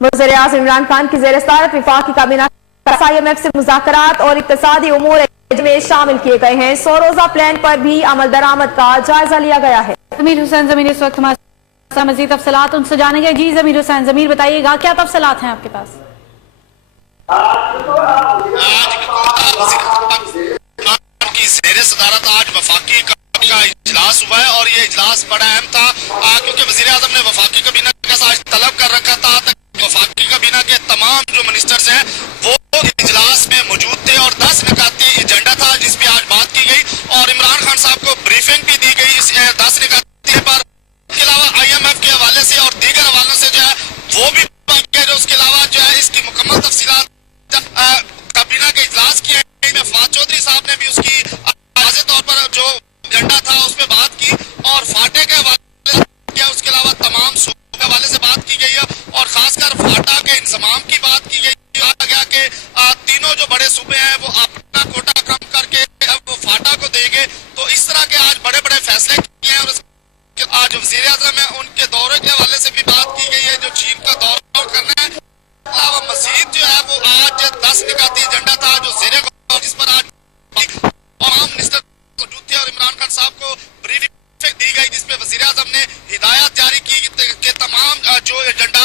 वज़ेरेआज़म इमरान खान की ज़ेरे सदारत वफाकी kabina IMF से मुज़ाकरात और इक़्तिसादी उमूर में शामिल किए गए हैं। 100 रोज़ा प्लान पर भी अमल दरामद का जायजा लिया गया है। ज़मीर हुसैन ज़मीर इस वक्त हमारे मज़ीद तफसीलात उनसे जानेंगे। जी ज़मीर हुसैन, ज़मीर बताइएगा क्या तफसीलात हैं आपके पास? की ज़ेरे सदारत आज वफाकी का इजलास हुआ है और ये इजलास बड़ा अहम था क्योंकि वज़ीर-ए-आज़म ने वफाकी kabina का आज तलब कर रखा था। वफाकी kabina के तमाम जो मिनिस्टर्स हैं वो इजलास में मौजूद थे और 10 निकाती एजेंडा था जिस पे आज बात की गई और इमरान खान साहब को ब्रीफिंग भी दी गई इस 10 निकाती पर। इसके अलावा IMF के हवाले से और दीगर हवालों से जो है वो भी बात किया जाए। उसके अलावा जो है इसकी मुकम्मल तफसीलात kabina के इजलास किए में फाज चौधरी साहब ने भी उसकी वाज़ेह तौर पर जो एजेंडा था उस पर बात की और फाटे के हवाले से किया। उसके अलावा तमाम सूबों के हवाले से बात की गई है और खासकर फाटा के इंतजाम की बात की गई। कहा गया कि तीनों जो बड़े सूबे हैं वो अपना कोटा कम करके वो फाटा को देंगे। तो इस तरह के आज बड़े बड़े फैसले किए हैं और आज वज़ीर-ए-आज़म है उनके दौरे के हवाले से भी बात की गई है जो चीन का दौरा करना है। अलावा मजीद जो है वो आज 10 निकाती एजेंडा था जो ज़ेरे जिस पर आज तमाम मिनिस्टर मौजूद थे और इमरान खान साहब को ब्रीफिंग दी गई जिसपे वज़ीर-ए-आज़म ने हिदायत जारी की कि तमाम जो एजेंडा